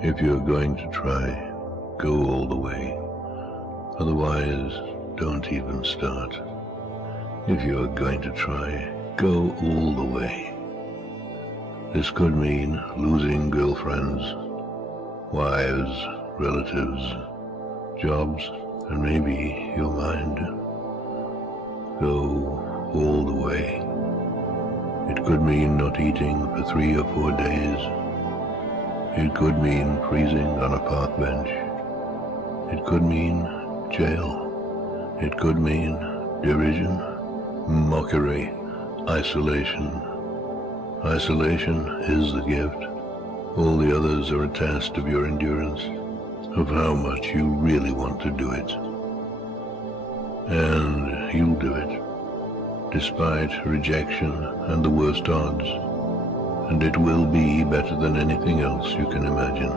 If you're going to try, go all the way. Otherwise, don't even start. If you're going to try, go all the way. This could mean losing girlfriends, wives, relatives, jobs, and maybe your mind. Go all the way. It could mean not eating for 3 or 4 days. It could mean freezing on a park bench. It could mean jail. It could mean derision, mockery, isolation. Isolation is the gift. All the others are a test of your endurance, of how much you really want to do it. And you'll do it, despite rejection and the worst odds. And it will be better than anything else you can imagine.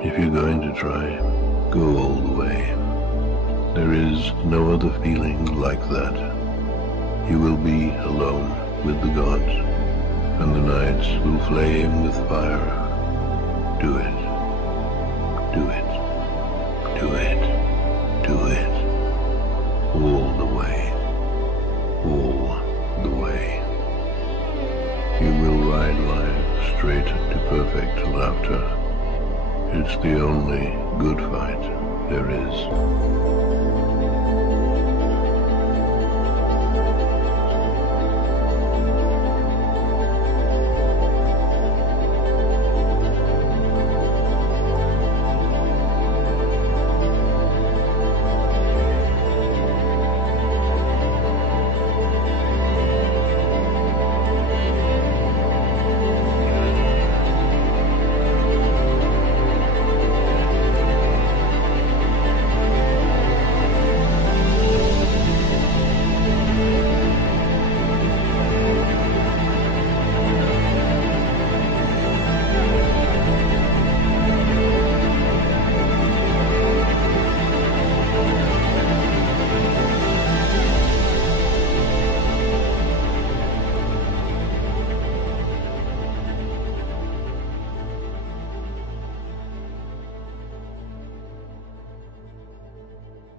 If you're going to try, go all the way. There is no other feeling like that. You will be alone with the gods, and the nights will flame with fire. Do it. Do it. Do it. Do it. All the way. All the way. You will ride life straight to perfect laughter. It's the only good fight there is.